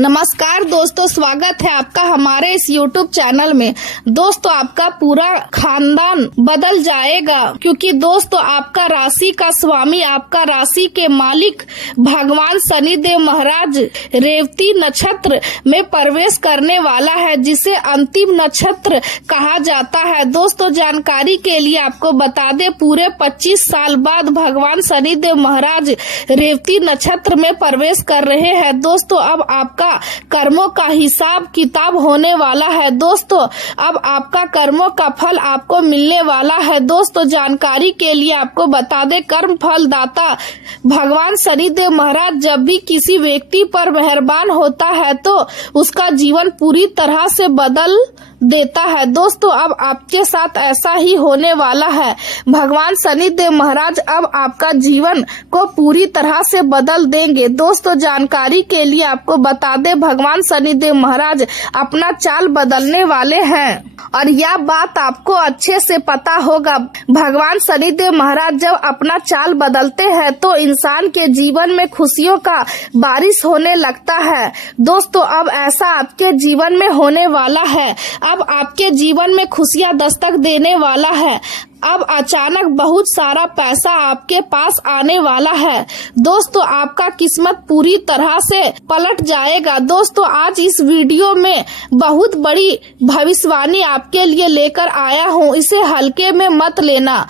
नमस्कार दोस्तों, स्वागत है आपका हमारे इस YouTube चैनल में। दोस्तों, आपका पूरा खानदान बदल जाएगा क्योंकि दोस्तों आपका राशि का स्वामी, आपका राशि के मालिक भगवान शनिदेव महाराज रेवती नक्षत्र में प्रवेश करने वाला है, जिसे अंतिम नक्षत्र कहा जाता है। दोस्तों, जानकारी के लिए आपको बता दें, पूरे 25 साल बाद भगवान शनिदेव महाराज रेवती नक्षत्र में प्रवेश कर रहे हैं। दोस्तों, अब आपका कर्मों का हिसाब किताब होने वाला है। दोस्तों, अब आपका कर्मों का फल आपको मिलने वाला है। दोस्तों, जानकारी के लिए आपको बता दें, कर्म फल दाता भगवान शनिदेव महाराज जब भी किसी व्यक्ति पर मेहरबान होता है तो उसका जीवन पूरी तरह से बदल देता है। दोस्तों, अब आपके साथ ऐसा ही होने वाला है। भगवान शनिदेव महाराज अब आपका जीवन को पूरी तरह से बदल देंगे। दोस्तों, जानकारी के लिए आपको बता दें, भगवान शनिदेव महाराज अपना चाल बदलने वाले हैं और यह बात आपको अच्छे से पता होगा। भगवान शनिदेव महाराज जब अपना चाल बदलते हैं तो इंसान के जीवन में खुशियों का बारिश होने लगता है। दोस्तों, अब ऐसा आपके जीवन में होने वाला है। अब आपके जीवन में खुशियां दस्तक देने वाला है। अब अचानक बहुत सारा पैसा आपके पास आने वाला है। दोस्तों, आपका किस्मत पूरी तरह से पलट जाएगा। दोस्तों, आज इस वीडियो में बहुत बड़ी भविष्यवाणी आपके लिए लेकर आया हूँ, इसे हल्के में मत लेना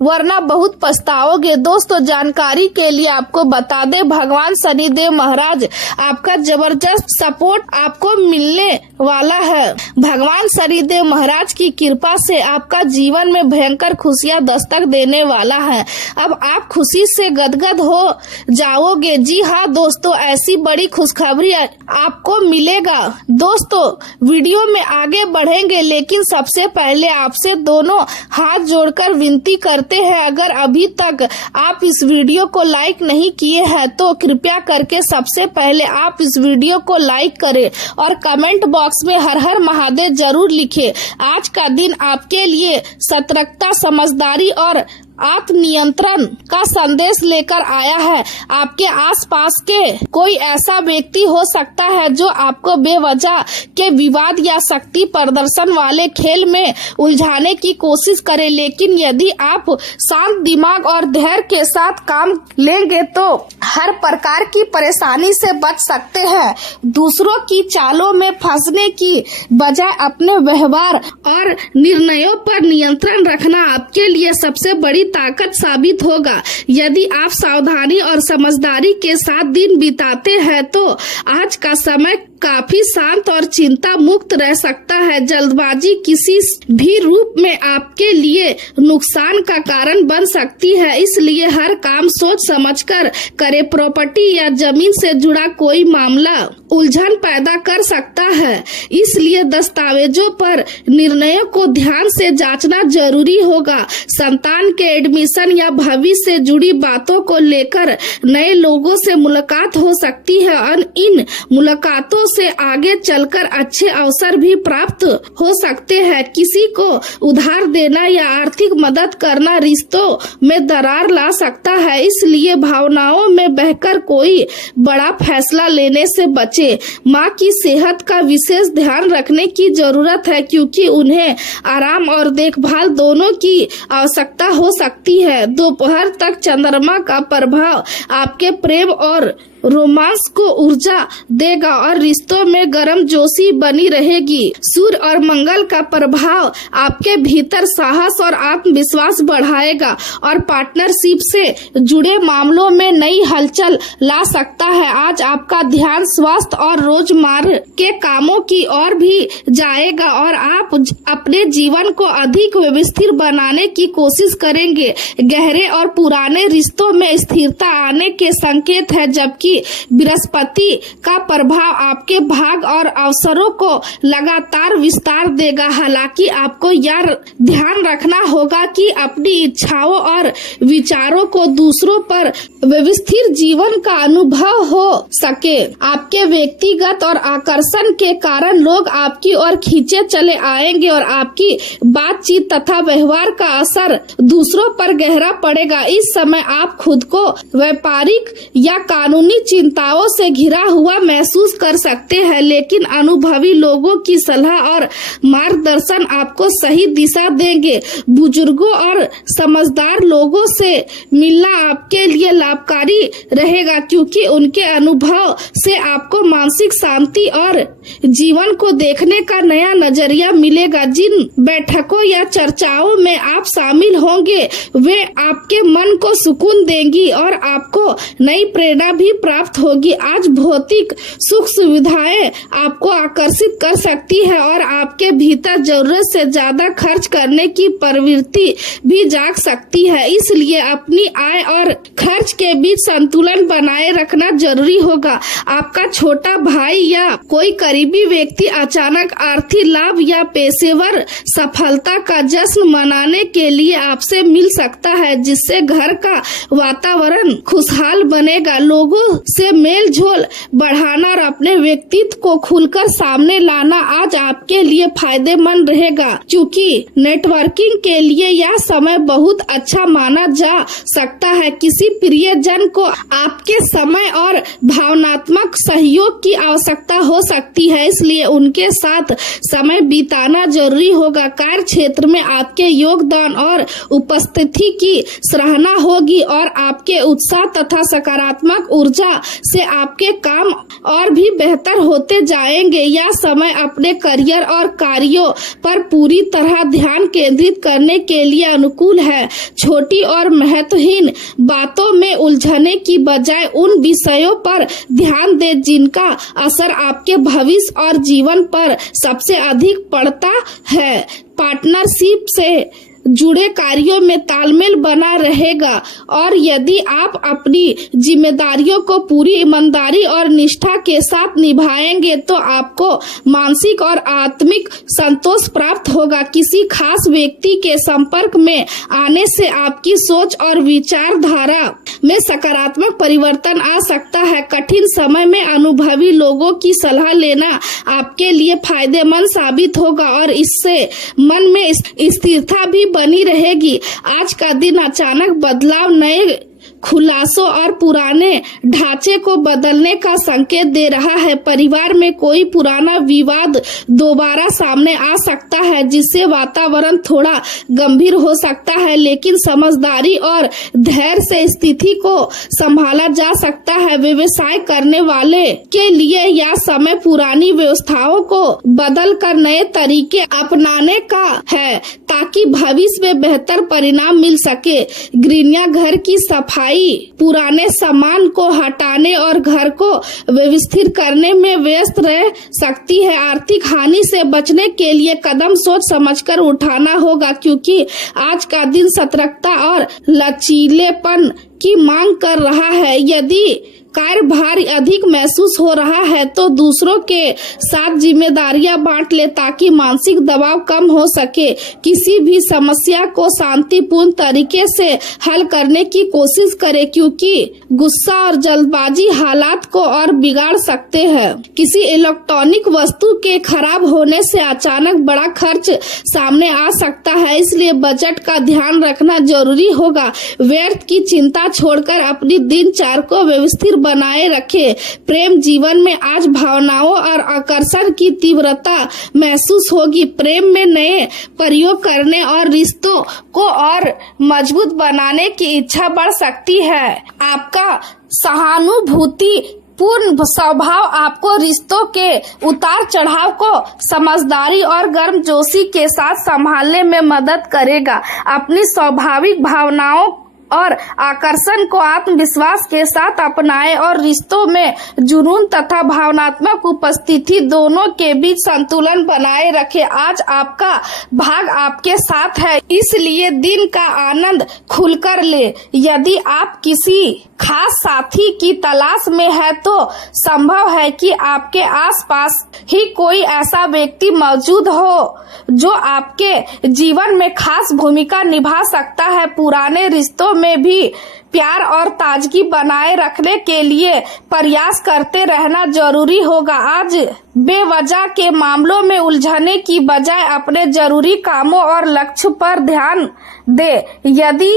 वरना बहुत पछताओगे। दोस्तों, जानकारी के लिए आपको बता दें, भगवान शनिदेव महाराज आपका जबरदस्त सपोर्ट आपको मिलने वाला है। भगवान शनिदेव महाराज की कृपा से आपका जीवन में भयंकर खुशियां दस्तक देने वाला है। अब आप खुशी से गदगद हो जाओगे। जी हाँ दोस्तों, ऐसी बड़ी खुशखबरी आपको मिलेगा। दोस्तों, वीडियो में आगे बढ़ेंगे, लेकिन सबसे पहले आपसे दोनों हाथ जोड़कर विनती करते हैं, अगर अभी तक आप इस वीडियो को लाइक नहीं किए हैं तो कृपया करके सबसे पहले आप इस वीडियो को लाइक करें और कमेंट बॉक्स में हर हर महादेव जरूर लिखें। आज का दिन आपके लिए सतर्कता, समझदारी और आत्मनियंत्रण का संदेश लेकर आया है। आपके आसपास के कोई ऐसा व्यक्ति हो सकता है जो आपको बेवजह के विवाद या शक्ति प्रदर्शन वाले खेल में उलझाने की कोशिश करे, लेकिन यदि आप शांत दिमाग और धैर्य के साथ काम लेंगे तो हर प्रकार की परेशानी से बच सकते हैं। दूसरों की चालों में फंसने की बजाय अपने व्यवहार और निर्णयों पर नियंत्रण रखना आपके लिए सबसे बड़ी ताकत साबित होगा। यदि आप सावधानी और समझदारी के साथ दिन बिताते हैं तो आज का समय काफी शांत और चिंता मुक्त रह सकता है। जल्दबाजी किसी भी रूप में आपके लिए नुकसान का कारण बन सकती है, इसलिए हर काम सोच समझकर करें। प्रॉपर्टी या जमीन से जुड़ा कोई मामला उलझन पैदा कर सकता है, इसलिए दस्तावेजों पर निर्णयों को ध्यान से जांचना जरूरी होगा। संतान के एडमिशन या भविष्य से जुड़ी बातों को लेकर नए लोगों से मुलाकात हो सकती है और इन मुलाकातों से आगे चलकर अच्छे अवसर भी प्राप्त हो सकते हैं। किसी को उधार देना या आर्थिक मदद करना रिश्तों में दरार ला सकता है, इसलिए भावनाओं में बहकर कोई बड़ा फैसला लेने से बचे। माँ की सेहत का विशेष ध्यान रखने की जरूरत है क्योंकि उन्हें आराम और देखभाल दोनों की आवश्यकता हो सकती है। दोपहर तक चंद्रमा का प्रभाव आपके प्रेम और रोमांस को ऊर्जा देगा और रिश्तों में गर्मजोशी बनी रहेगी। सूर्य और मंगल का प्रभाव आपके भीतर साहस और आत्मविश्वास बढ़ाएगा और पार्टनरशिप से जुड़े मामलों में नई हलचल ला सकता है। आज आपका ध्यान स्वास्थ्य और रोजमर्रा के कामों की ओर भी जाएगा और आप अपने जीवन को अधिक व्यवस्थित बनाने की कोशिश करेंगे। गहरे और पुराने रिश्तों में स्थिरता आने के संकेत है, जबकि बृहस्पति का प्रभाव आपके भाग और अवसरों को लगातार विस्तार देगा। हालांकि आपको यह ध्यान रखना होगा कि अपनी इच्छाओं और विचारों को दूसरों पर व्यवस्थित जीवन का अनुभव हो सके। आपके व्यक्तिगत और आकर्षण के कारण लोग आपकी ओर खींचे चले आएंगे और आपकी बातचीत तथा व्यवहार का असर दूसरों पर गहरा पड़ेगा। इस समय आप खुद को व्यापारिक या कानूनी चिंताओं से घिरा हुआ महसूस कर सकते हैं, लेकिन अनुभवी लोगों की सलाह और मार्गदर्शन आपको सही दिशा देंगे। बुजुर्गों और समझदार लोगों से मिलना आपके लिए लाभकारी रहेगा, क्योंकि उनके अनुभव से आपको मानसिक शांति और जीवन को देखने का नया नजरिया मिलेगा। जिन बैठकों या चर्चाओं में आप शामिल होंगे वे आपके मन को सुकून देंगी और आपको नई प्रेरणा भी प्राप्त होगी। आज भौतिक सुख सुविधाएं आपको आकर्षित कर सकती है और आपके भीतर जरूरत से ज्यादा खर्च करने की प्रवृत्ति भी जाग सकती है। इसलिए अपनी आय और खर्च के बीच संतुलन बनाए रखना जरूरी होगा। आपका छोटा भाई या कोई करीबी व्यक्ति अचानक आर्थिक लाभ या पेशेवर सफलता का जश्न मनाने के लिए आपसे मिल सकता है, जिससे घर का वातावरण खुशहाल बनेगा। लोगों से मेल जोल बढ़ाना और अपने व्यक्तित्व को खुलकर सामने लाना आज आपके लिए फायदेमंद रहेगा, क्योंकि नेटवर्किंग के लिए यह समय बहुत अच्छा माना जा सकता है। किसी प्रियजन को आपके समय और भावनात्मक सहयोग की आवश्यकता हो सकती है, इसलिए उनके साथ समय बिताना जरूरी होगा। कार्य क्षेत्र में आपके योगदान और उपस्थिति की सराहना होगी और आपके उत्साह तथा सकारात्मक ऊर्जा से आपके काम और भी बेहतर होते जाएंगे। यह समय अपने करियर और कार्यों पर पूरी तरह ध्यान केंद्रित करने के लिए अनुकूल है। छोटी और महत्वहीन बातों में उलझने की बजाय उन विषयों पर ध्यान दें जिनका असर आपके भविष्य और जीवन पर सबसे अधिक पड़ता है। पार्टनरशिप से जुड़े कार्यों में तालमेल बना रहेगा और यदि आप अपनी जिम्मेदारियों को पूरी ईमानदारी और निष्ठा के साथ निभाएंगे तो आपको मानसिक और आत्मिक संतोष प्राप्त होगा। किसी खास व्यक्ति के संपर्क में आने से आपकी सोच और विचारधारा में सकारात्मक परिवर्तन आ सकता है। कठिन समय में अनुभवी लोगों की सलाह लेना आपके लिए फायदेमंद साबित होगा और इससे मन में स्थिरता भी बनी रहेगी। आज का दिन अचानक बदलाव, नए खुलासों और पुराने ढांचे को बदलने का संकेत दे रहा है। परिवार में कोई पुराना विवाद दोबारा सामने आ सकता है, जिससे वातावरण थोड़ा गंभीर हो सकता है, लेकिन समझदारी और धैर्य से स्थिति को संभाला जा सकता है। व्यवसाय करने वाले के लिए यह समय पुरानी व्यवस्थाओं को बदल कर नए तरीके अपनाने का है, ताकि भविष्य में बेहतर परिणाम मिल सके। गृहिणियां घर की सफाई, पुराने सामान को हटाने और घर को व्यवस्थित करने में व्यस्त रह सकती है। आर्थिक हानि से बचने के लिए कदम सोच समझकर उठाना होगा, क्योंकि आज का दिन सतर्कता और लचीलेपन की मांग कर रहा है। यदि कार्यभार अधिक महसूस हो रहा है तो दूसरों के साथ जिम्मेदारियां बांट ले ताकि मानसिक दबाव कम हो सके। किसी भी समस्या को शांतिपूर्ण तरीके से हल करने की कोशिश करें, क्योंकि गुस्सा और जल्दबाजी हालात को और बिगाड़ सकते हैं। किसी इलेक्ट्रॉनिक वस्तु के खराब होने से अचानक बड़ा खर्च सामने आ सकता है, इसलिए बजट का ध्यान रखना जरूरी होगा। व्यर्थ की चिंता छोड़कर अपनी दिनचर्या को व्यवस्थित बनाए रखें। प्रेम जीवन में आज भावनाओं और आकर्षण की तीव्रता महसूस होगी। प्रेम में नए प्रयोग करने और रिश्तों को और मजबूत बनाने की इच्छा बढ़ सकती है। आपका सहानुभूति पूर्ण स्वभाव आपको रिश्तों के उतार चढ़ाव को समझदारी और गर्मजोशी के साथ संभालने में मदद करेगा। अपनी स्वाभाविक भावनाओं और आकर्षण को आत्मविश्वास के साथ अपनाएं और रिश्तों में जुनून तथा भावनात्मक उपस्थिति दोनों के बीच संतुलन बनाए रखें। आज आपका भाग आपके साथ है, इसलिए दिन का आनंद खुलकर ले। यदि आप किसी खास साथी की तलाश में है तो संभव है कि आपके आसपास ही कोई ऐसा व्यक्ति मौजूद हो जो आपके जीवन में खास भूमिका निभा सकता है। पुराने रिश्तों में भी प्यार और ताजगी बनाए रखने के लिए प्रयास करते रहना जरूरी होगा। आज बेवजह के मामलों में उलझने की बजाय अपने जरूरी कामों और लक्ष्य पर ध्यान दें। यदि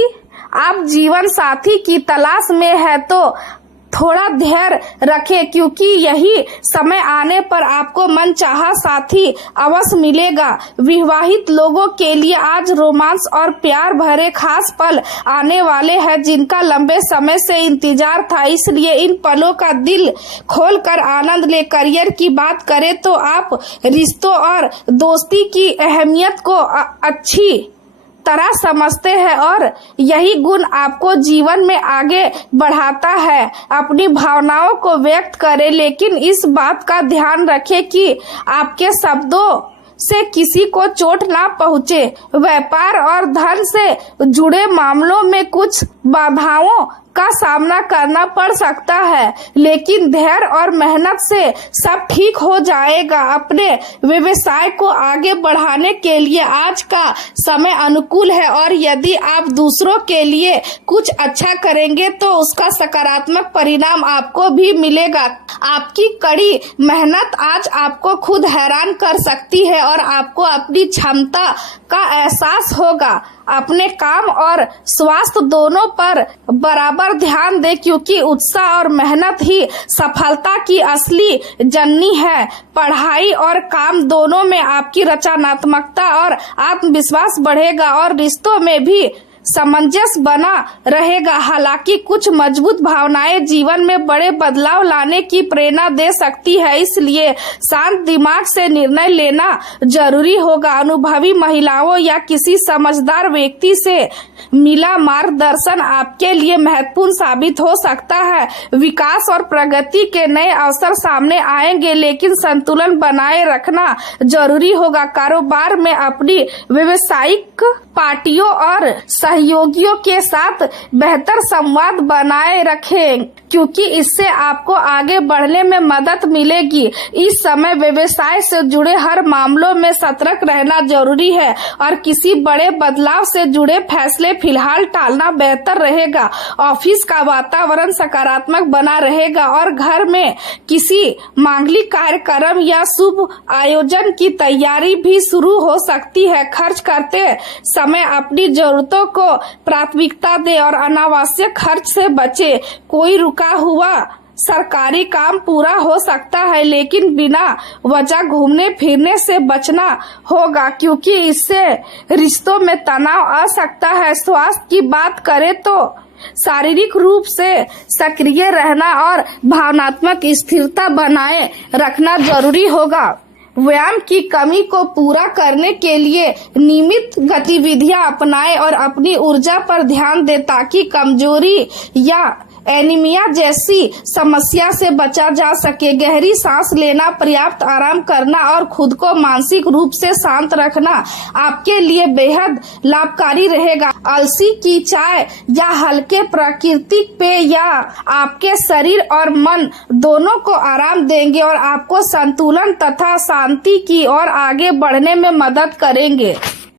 आप जीवन साथी की तलाश में है तो थोड़ा धैर्य रखें, क्योंकि यही समय आने पर आपको मनचाहा साथी अवश्य मिलेगा। विवाहित लोगों के लिए आज रोमांस और प्यार भरे खास पल आने वाले हैं, जिनका लंबे समय से इंतजार था, इसलिए इन पलों का दिल खोलकर आनंद ले। करियर की बात करें तो आप रिश्तों और दोस्ती की अहमियत को अच्छी तरह समझते हैं और यही गुण आपको जीवन में आगे बढ़ाता है। अपनी भावनाओं को व्यक्त करें, लेकिन इस बात का ध्यान रखें कि आपके शब्दों से किसी को चोट ना पहुंचे। व्यापार और धन से जुड़े मामलों में कुछ बाधाओं का सामना करना पड़ सकता है, लेकिन धैर्य और मेहनत से सब ठीक हो जाएगा। अपने व्यवसाय को आगे बढ़ाने के लिए आज का समय अनुकूल है और यदि आप दूसरों के लिए कुछ अच्छा करेंगे तो उसका सकारात्मक परिणाम आपको भी मिलेगा। आपकी कड़ी मेहनत आज आपको खुद हैरान कर सकती है और आपको अपनी क्षमता का एहसास होगा। अपने काम और स्वास्थ्य दोनों पर बराबर ध्यान दें, क्योंकि उत्साह और मेहनत ही सफलता की असली जननी है। पढ़ाई और काम दोनों में आपकी रचनात्मकता और आत्मविश्वास बढ़ेगा और रिश्तों में भी सामंजस्य बना रहेगा। हालांकि कुछ मजबूत भावनाएं जीवन में बड़े बदलाव लाने की प्रेरणा दे सकती है, इसलिए शांत दिमाग से निर्णय लेना जरूरी होगा। अनुभवी महिलाओं या किसी समझदार व्यक्ति से मिला मार्गदर्शन आपके लिए महत्वपूर्ण साबित हो सकता है। विकास और प्रगति के नए अवसर सामने आएंगे, लेकिन संतुलन बनाए रखना जरूरी होगा। कारोबार में अपनी व्यावसायिक पार्टियों और सहयोगियों के साथ बेहतर संवाद बनाए रखें, क्योंकि इससे आपको आगे बढ़ने में मदद मिलेगी। इस समय व्यवसाय से जुड़े हर मामलों में सतर्क रहना जरूरी है और किसी बड़े बदलाव से जुड़े फैसले फिलहाल टालना बेहतर रहेगा। ऑफिस का वातावरण सकारात्मक बना रहेगा और घर में किसी मांगलिक कार्यक्रम या शुभ आयोजन की तैयारी भी शुरू हो सकती है। खर्च करते समय अपनी जरूरतों को प्राथमिकता दें और अनावश्यक खर्च से बचें। कोई रुका हुआ सरकारी काम पूरा हो सकता है, लेकिन बिना वजह घूमने फिरने से बचना होगा, क्योंकि इससे रिश्तों में तनाव आ सकता है। स्वास्थ्य की बात करें तो शारीरिक रूप से सक्रिय रहना और भावनात्मक स्थिरता बनाए रखना जरूरी होगा। व्यायाम की कमी को पूरा करने के लिए नियमित गतिविधियां अपनाएं और अपनी ऊर्जा पर ध्यान दें, ताकि कमजोरी या एनीमिया जैसी समस्या से बचा जा सके। गहरी सांस लेना, पर्याप्त आराम करना और खुद को मानसिक रूप से शांत रखना आपके लिए बेहद लाभकारी रहेगा। अलसी की चाय या हल्के प्राकृतिक पेय या आपके शरीर और मन दोनों को आराम देंगे और आपको संतुलन तथा शांति की ओर आगे बढ़ने में मदद करेंगे।